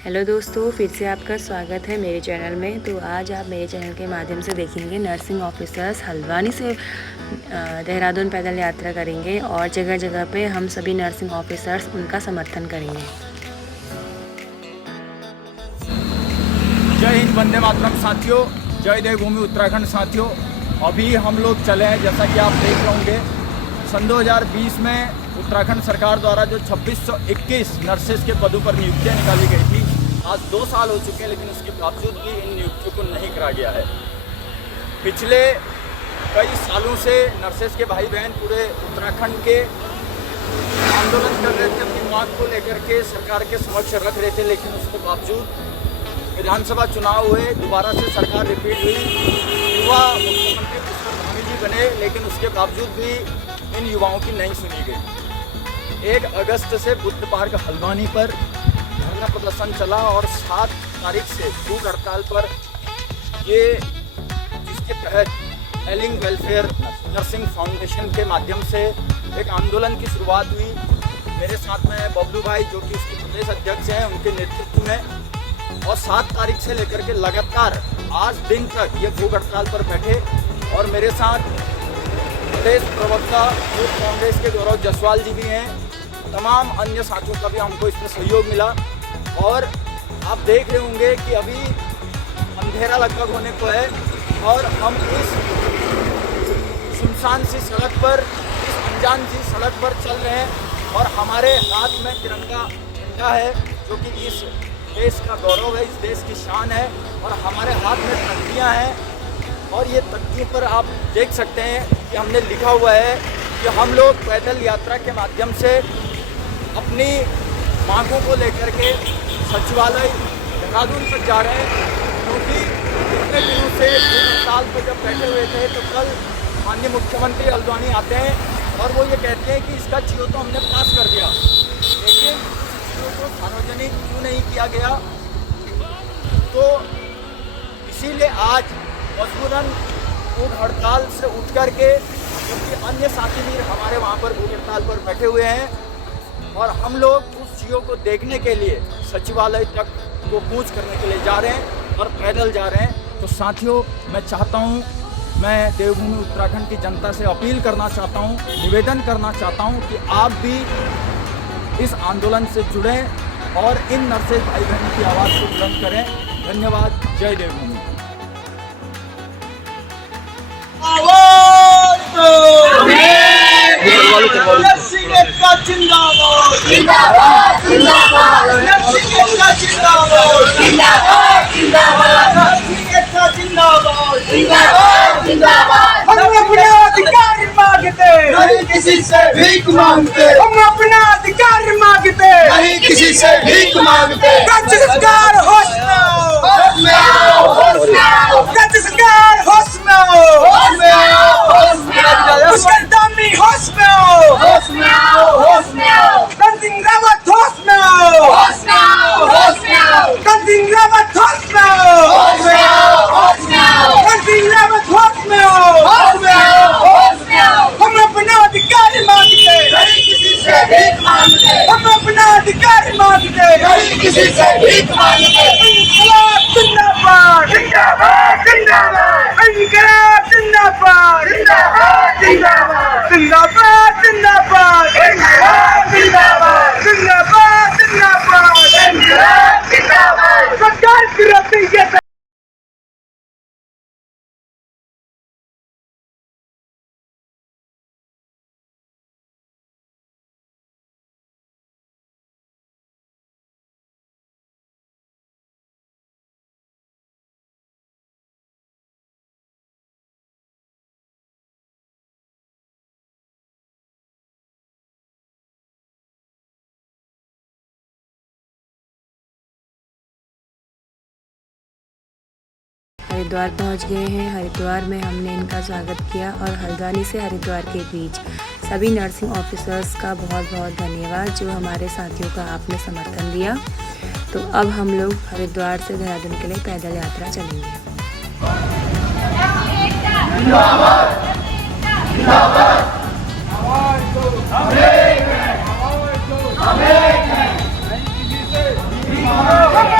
Hello दोस्तों, फिर से आपका स्वागत है मेरे चैनल में। तो आज आप मेरे चैनल के माध्यम से देखेंगे नर्सिंग ऑफिसर्स हल्द्वानी से देहरादून पैदल यात्रा करेंगे और जगह जगह पे हम सभी नर्सिंग ऑफिसर्स उनका समर्थन करेंगे। जय हिंद, वंदे मातरम साथियों, जय देवभूमि उत्तराखंड साथियों। अभी हम लोग चले हैं, जैसा कि आप देख रहे होंगे, सन 2020 में उत्तराखंड सरकार द्वारा जो 2621 नर्सेज के पदों पर नियुक्तियाँ निकाली गई थी, आज 2 साल हो चुके हैं, लेकिन उसके बावजूद भी इन नियुक्तियों को नहीं करा गया है। पिछले कई सालों से नर्सेज के भाई बहन पूरे उत्तराखंड के आंदोलन कर रहे थे, अपनी मांग को लेकर के सरकार के समक्ष रख रहे थे, लेकिन उसके बावजूद विधानसभा चुनाव हुए, दोबारा से सरकार रिपीट हुई, युवा मुख्यमंत्री पुष्कर धामी जी बने, लेकिन उसके बावजूद भी इन युवाओं की नहीं सुनी गई। 1 अगस्त से बुद्ध पार्क हल्द्वानी पर धरना प्रदर्शन चला और 7 तारीख से भूख हड़ताल पर ये, जिसके तहत एलिंग वेलफेयर नर्सिंग फाउंडेशन के माध्यम से एक आंदोलन की शुरुआत हुई। मेरे साथ में बबलू भाई, जो कि उसके प्रदेश अध्यक्ष हैं, उनके नेतृत्व में, और 7 तारीख से लेकर के लगातार आज दिन तक ये भूख हड़ताल पर बैठे। और मेरे साथ प्रदेश प्रवक्ता यूथ कांग्रेस के गौरव जसवाल जी भी हैं, तमाम अन्य साथियों का भी हमको इसमें सहयोग मिला। और आप देख रहे होंगे कि अभी अंधेरा लगभग होने को है और हम इस सुनसान सी सड़क पर, इस अनजान सी सड़क पर चल रहे हैं और हमारे हाथ में तिरंगा झंडा है, जो कि इस देश का गौरव है, इस देश की शान है। और हमारे हाथ में तख्तियाँ हैं और ये तख्तियों पर आप देख सकते हैं कि हमने लिखा हुआ है कि हम लोग पैदल यात्रा के माध्यम से अपनी मांगों को लेकर के सचिवालय देहरादून तक जा रहे हैं, क्योंकि इतने दिनों से हड़ताल पर जब बैठे हुए थे तो कल माननीय मुख्यमंत्री हल्द्वानी आते हैं और वो ये कहते हैं कि इसका जियो तो हमने पास कर दिया, लेकिन जियो को सार्वजनिक क्यों नहीं किया गया। तो इसीलिए आज मजबूरन भूख हड़ताल से उठ कर के, क्योंकि अन्य साथी भी हमारे वहाँ पर भूख हड़ताल पर बैठे हुए हैं और हम लोग उस जियो को देखने के लिए सचिवालय तक को कूच करने के लिए जा रहे हैं और पैदल जा रहे हैं। तो साथियों, मैं चाहता हूँ, मैं देवभूमि उत्तराखंड की जनता से अपील करना चाहता हूँ, निवेदन करना चाहता हूँ कि आप भी इस आंदोलन से जुड़ें और इन नर्सेज भाई बहनों की आवाज़ को बुलंद करें। धन्यवाद। जय देवभूमि। हम अपना अधिकार मांगते, नहीं किसी से भीख मांगते। हम अपना अधिकार मांगते, नहीं किसी से भीख मांगते। राज्य सरकार होश में आओ, होश में आओ, होश में आओ। राज्य सरकार होश में आओ, होश में आओ, होश में आओ। पुष्कर धामी होश में आओ, होश में आओ, होश में आओ। धनसिंह रावत होश में आओ, होश में आओ, होश में आओ। धनसिंह रावत होश में आओ, होश में आओ, होश में आओ। धनसिंह रावत होश में आओ, होश में आओ, होश में आओ। हम अपना अधिकार मांगते, नहीं किसी से भीख मांगते। हम अपना अधिकार मांगते, नहीं किसी से भीख मांगते। इंकलाब जिंदाबाद, जिंदाबाद, जिंदाबाद, इंकलाब जिंदाबाद, जिंदाबाद, जिंदाबाद, जिंदाबाद जिंदाबाद, जिंदाबाद, जिंदाबाद, जिंदाबाद जिंदाबाद, जिंदाबाद, जिंदाबाद। सरकार विरोधी ये हरिद्वार पहुंच गए हैं। हरिद्वार में हमने इनका स्वागत किया और हल्द्वानी से हरिद्वार के बीच सभी नर्सिंग ऑफिसर्स का बहुत बहुत धन्यवाद, जो हमारे साथियों का आपने समर्थन दिया। तो अब हम लोग हरिद्वार से देहरादून के लिए पैदल यात्रा चलेंगे। हम एक हैं, हम एक हैं।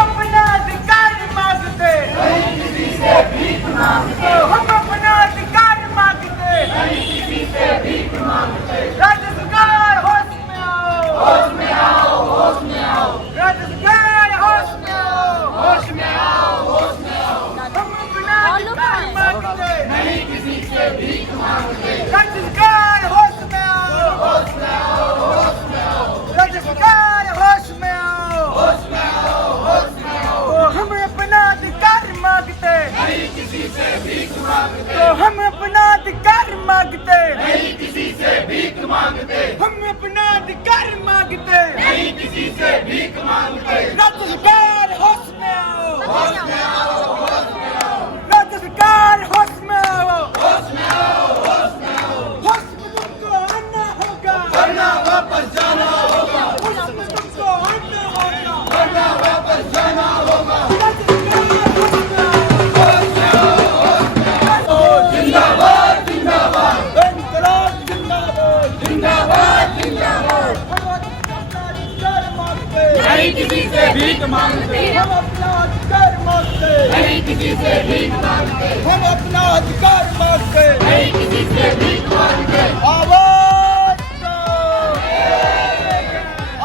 मांगते, नहीं किसी से भीख मांगते, हम अपना अधिकार मांगते, नहीं किसी से भीख मांगते। राज्य सरकार होश में आओ, होश में आओ, होश में आओ। राज्य सरकार होश में आओ, होश में आओ, होश में आओ। होश में तुमको आना होगा, वरना वापस जाना होगा। होश में तुमको आना होगा, वरना वापस जाना होगा। राज्य सरकार होश में आओ, होश में आओ, होश में आओ। जिंदाबाद जिंदाबाद, इंकलाब जिंदाबाद जिंदाबाद जिंदाबाद। हम अपना अधिकार मांगते, नहीं किसी से भीख मांगते। हम अपना अधिकार मांगते, नहीं किसी से भीख मांगते। हम अपना अधिकार मांगते, नहीं किसी से भीख मांगते। आवाज दो,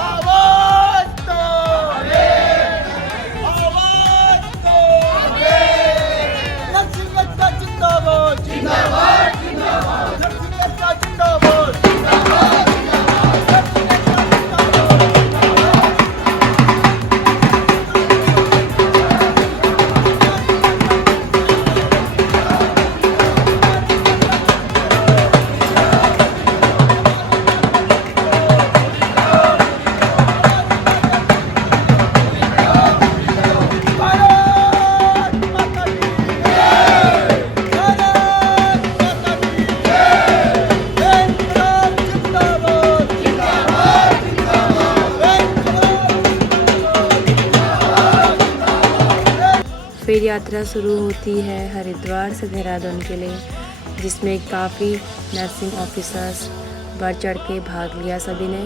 आवाज दो, आवाज दो। नरसिंह का जिंदाबाद जिंदाबाद जिंदाबाद। नरसिंह का जिंदाबाद जिंदाबाद जिंदाबाद। नरसिंह का जिंदाबाद। भारत माता की जय, भारत माता की जय। इंकलाब जिंदाबाद जिंदाबाद जिंदाबाद। इंकलाब जिंदाबाद। फिर यात्रा शुरू होती है हरिद्वार से देहरादून के लिए, जिसमें काफ़ी नर्सिंग ऑफिसर्स बढ़ चढ़ के भाग लिया सभी ने।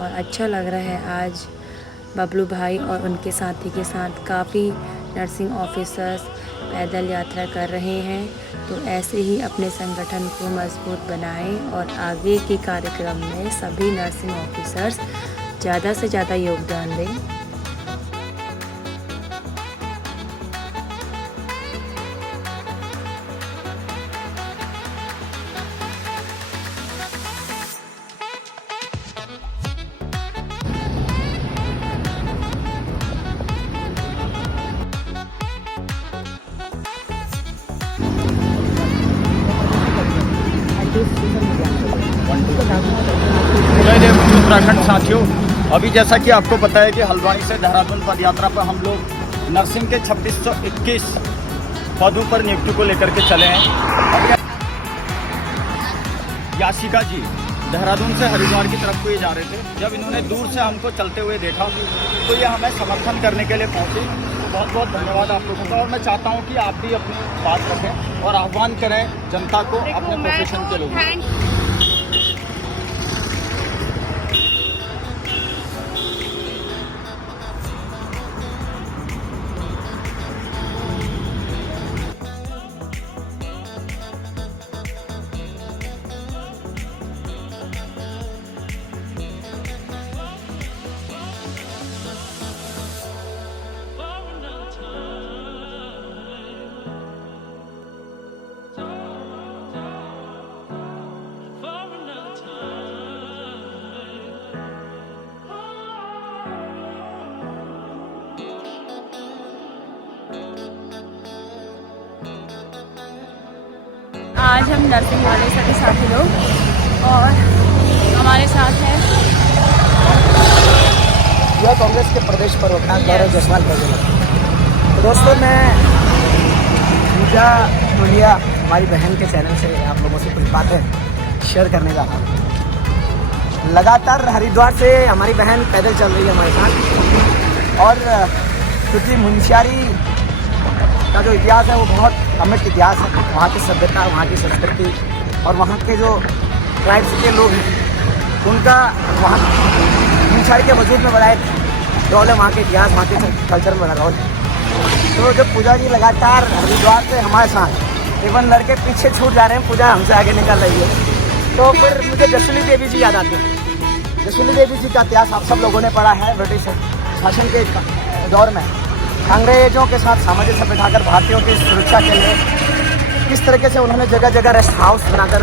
और अच्छा लग रहा है आज बबलू भाई और उनके साथी के साथ काफ़ी नर्सिंग ऑफिसर्स पैदल यात्रा कर रहे हैं। तो ऐसे ही अपने संगठन को मजबूत बनाएं और आगे के कार्यक्रम में सभी नर्सिंग ऑफिसर्स ज़्यादा से ज़्यादा योगदान दें। जय देव भूमि उत्तराखंड साथियों, अभी जैसा कि आपको पता है कि हल्द्वानी से देहरादून पद यात्रा पर हम लोग नर्सिंग के 2621 पदों पर नियुक्ति को लेकर के चले हैं। अभी याशिका जी देहरादून से हरिद्वार की तरफ को ये जा रहे थे। जब इन्होंने दूर से हमको चलते हुए देखा तो ये हमें समर्थन करने के लिए पहुंचे। बहुत बहुत धन्यवाद आप लोगों का। और मैं चाहता हूं कि आप भी अपनी बात रखें और आह्वान करें जनता को अपने प्रोफेशन के लोगों को। आज हम नर्सिंग वाले सभी साथी लोग और हमारे साथ हैं युवा कांग्रेस के प्रदेश प्रवक्ता गौरव जायसवाल प्रजेला। तो दोस्तों, मैं पूजा टोलिया हमारी बहन के चैनल से आप लोगों से कुछ बातें शेयर करने जा रहा हूँ। लगातार हरिद्वार से हमारी बहन पैदल चल रही है हमारे साथ। और क्योंकि मुंशियारी का जो इतिहास है वो बहुत अमिट इतिहास है। वहाँ की सभ्यता, वहाँ की संस्कृति और वहाँ के जो ट्राइब्स के लोग हैं उनका वहाँ मुंशियारी के वजूद में बनाए रोल है। वहाँ के इतिहास, वहाँ के कल्चर में बना रोल है। तो जब पूजा जी लगातार हरिद्वार से हमारे साथ, इवन लड़के पीछे छूट जा रहे हैं, पूजा हमसे आगे निकल रही है, तो फिर मुझे जसुली देवी जी याद आती है। जसुली देवी जी का इतिहास आप सब लोगों ने पढ़ा है। ब्रिटिश शासन के दौर में अंग्रेजों के साथ सामंजस्य बिठाकर भारतीयों की सुरक्षा के लिए किस तरीके से उन्होंने जगह जगह रेस्ट हाउस बनाकर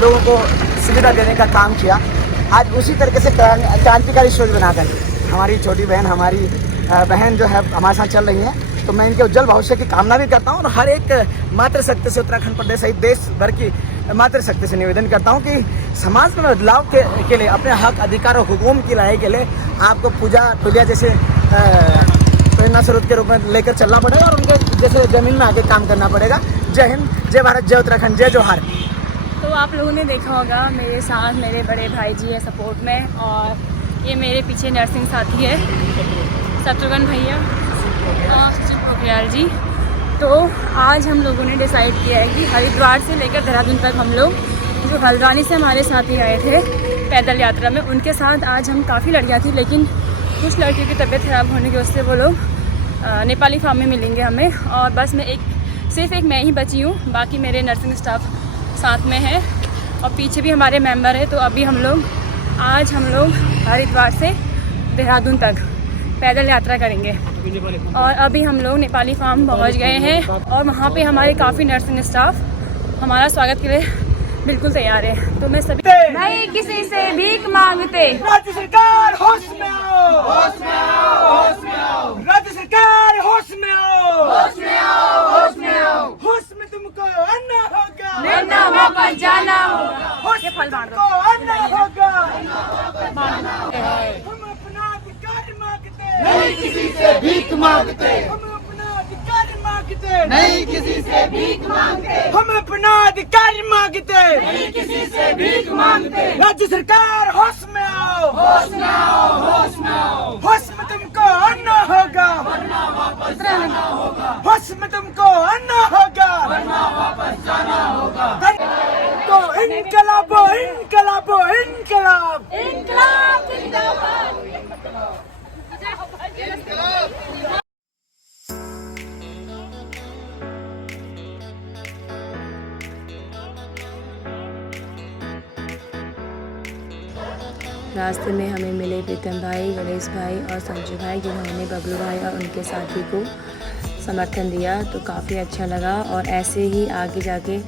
लोगों को सुविधा देने का काम किया। आज उसी तरीके से क्रांतिकारी सोच बनाकर हमारी छोटी बहन, हमारी बहन जो है हमारे साथ चल रही हैं। तो मैं इनके उज्जवल भविष्य की कामना भी करता हूँ और हर एक मातृशक्ति से उत्तराखंड प्रदेश सहित देश भर की मातृशक्ति से निवेदन करता हूँ कि समाज में बदलाव के लिए अपने हक अधिकार और हुकूम की लड़ाई के लिए आपको पूजा टोलिया जैसे प्रेरणा स्रोत के रूप में लेकर चलना पड़ेगा और उनके जैसे ज़मीन में आगे काम करना पड़ेगा। जय हिंद, जय भारत, जय उत्तराखंड, जय जोहार। तो आप लोगों ने देखा होगा मेरे साथ मेरे बड़े भाई जी है सपोर्ट में, और ये मेरे पीछे नर्सिंग साथी है शत्रुघ्न भैया और सचिन पोखरियाल जी। तो आज हम लोगों ने डिसाइड किया है कि हरिद्वार से लेकर देहरादून तक हम लोग जो हल्द्वानी से हमारे साथी आए थे पैदल यात्रा में, उनके साथ आज हम काफ़ी लड़कियाँ थी, लेकिन कुछ लड़कियों की तबीयत ख़राब होने की वजह से वो लोग नेपाली फार्म में मिलेंगे हमें, और बस मैं सिर्फ एक मैं ही बची हूँ, बाकी मेरे नर्सिंग स्टाफ साथ में है और पीछे भी हमारे मेंबर है। तो अभी आज हम लोग हरिद्वार से देहरादून तक पैदल यात्रा करेंगे और अभी हम लोग नेपाली फार्म पहुंच गए हैं और वहां पे हमारे काफ़ी नर्सिंग स्टाफ हमारा स्वागत के लिए बिल्कुल तैयार है। तो मैं सभी नहीं किसी से भीख मांगते, राज्य सरकार होश में आओ, होश में आओ, होश में आओ, राज्य सरकार होश में आओ, होश में आओ, होश में आओ, होश में तुमको आना होगा, लेना वापस जाना होगा, होश ये फल में बांट दो। तुमको आना होगा। हम अपना अधिकार मांगते, नहीं किसी से भीख मांगते, हम अपना अधिकार मांगते, नहीं किसी से भीख मांगते, हम अपना अधिकार मांगते, नहीं किसी से भीख मांगते, राज्य सरकार होश में आओ, होश में आओ, होश में आओ, होश में तुमको आना होगा, वरना वापस जाना होगा, होश में तुमको आना होगा, वरना वापस जाना होगा। तो इनकलाब इनकलाब इनकलाब इनकलाब जिंदाबाद। रास्ते में हमें मिले प्रीतम भाई, गणेश भाई और संजू भाई, जिन्होंने बबलू भाई और उनके साथी को समर्थन दिया, तो काफ़ी अच्छा लगा। और ऐसे ही आगे जाके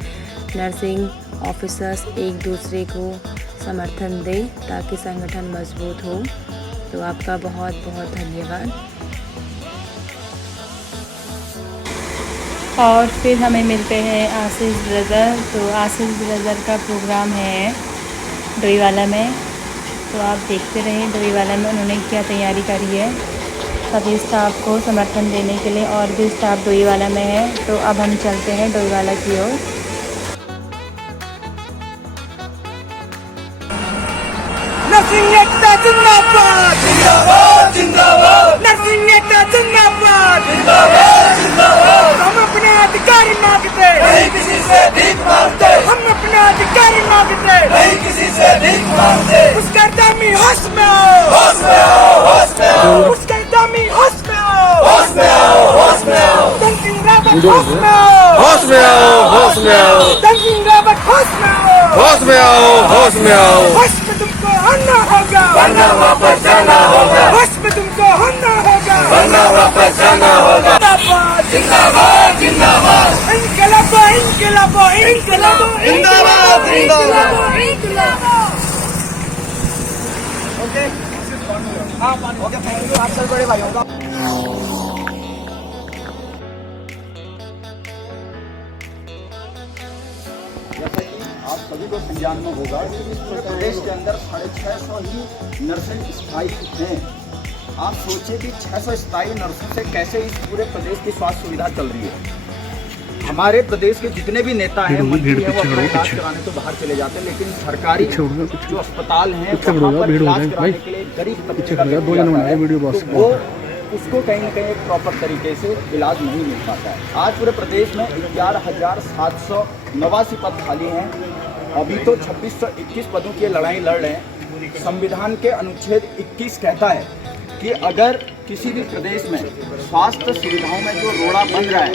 नर्सिंग ऑफिसर्स एक दूसरे को समर्थन दें ताकि संगठन मजबूत हो। तो आपका बहुत बहुत धन्यवाद। और फिर हमें मिलते हैं आशीष ब्रदर। तो आशीष ब्रदर का प्रोग्राम है डोईवाला में, तो आप देखते रहें डोईवाला में उन्होंने क्या तैयारी करी है सभी स्टाफ को समर्थन देने के लिए, और भी स्टाफ डोईवाला में है। तो अब हम चलते हैं डोईवाला की ओर। नर्सिंग एकता जिंदाबाद, जिंदाबाद, जिंदाबाद, नर्सिंग एकता जिंदाबाद, जिंदाबाद, जिंदाबाद, हम अपना अधिकार मांगते, नहीं किसी से भीख मांगते, हम अपना अधिकार मांगते, नहीं किसी से भीख मांगते, उसका दामी होश में आओ, होश में आओ, होश में आओ, उसका दामी होश में आओ, होश में आओ, होश में आओ, नर्सिंग रावत होश में आओ, होश में आओ, होश में आओ, नर्सिंग रावत होश में आओ, होश में आओ, होश में आओ, होश में तुमको आना होगा, वरना वापस जाना होगा, होश में तुमको आना होगा, वरना वापस जाना होगा। जिंदाबाद, जिंदाबाद, जिंदाबाद, इनकलाब इनकलाब इनकलाब जिंदाबाद, जिंदाबाद। इनकलाब। ओके, ओके, थैंक यू आप सब बड़े भाइयों का। जैसा कि आप सभी को संज्ञान में होगा कि इस पूरे प्रदेश के अंदर 650 ही नर्सिंग स्थायी हैं। आप सोचिए कि 600 स्थायी नर्सों से कैसे इस पूरे प्रदेश की स्वास्थ्य सुविधा चल रही है। हमारे प्रदेश के जितने भी नेता हैं, मंत्री हैं, वो अपना इलाज कराने तो बाहर चले जाते हैं, लेकिन सरकारी जो अस्पताल हैं वहाँ पर इलाज कराने के लिए गरीब तबके का व्यक्ति आता है, तो वो उसको कहीं ना कहीं एक प्रॉपर तरीके से इलाज नहीं मिल पाता है। आज पूरे प्रदेश में 11,789 पद खाली हैं। अभी तो 2621 पदों की लड़ाई लड़ रहे हैं। संविधान के अनुच्छेद 21 कहता है कि अगर किसी भी प्रदेश में स्वास्थ्य सुविधाओं में जो रोड़ा बन रहा है,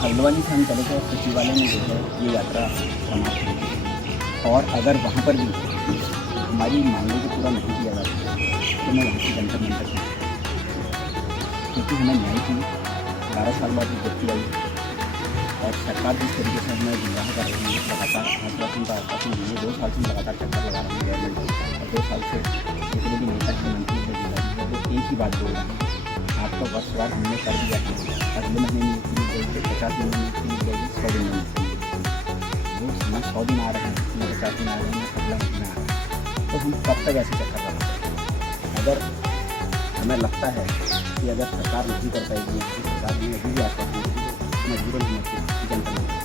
हल्द्वानी से हम चले थे सचिवालय में जो ये यात्रा समाप्त हुई, और अगर वहाँ पर भी हमारी मांगों को पूरा नहीं किया जाता तो मैं वहाँ से जंतर मंतर क्योंकि हमें न्याय की 12 साल बाद व्यक्ति आई और सरकार जिस तरीके से हमें गुमराह कर रही है, लगातार आश्वासन का आश्वासन दिए, 2 साल से लगातार चक्कर लगा रही है गवर्नमेंट, और 2 साल से जितने भी नेता के मंत्री है जिला वो एक ही बात बोल रहे हैं, आपका वर्षवार हमने कर दिया है, अगले महीने में जाएगी, 50 दिन में मुक्ति मिल जाएगी, 100 दिन में मुक्ति मिल जाएगी। वो समय 100 दिन आ रहे हैं, न 50 दिन आ रहे हैं, न 15 महीना आ रहा है, तो हम कब तक ऐसे चक्कर लगाते? अगर हमें लगता है कि अगर सरकार नहीं कर पाएगी, सरकार ने अभी भी आपका मजबूरन जनता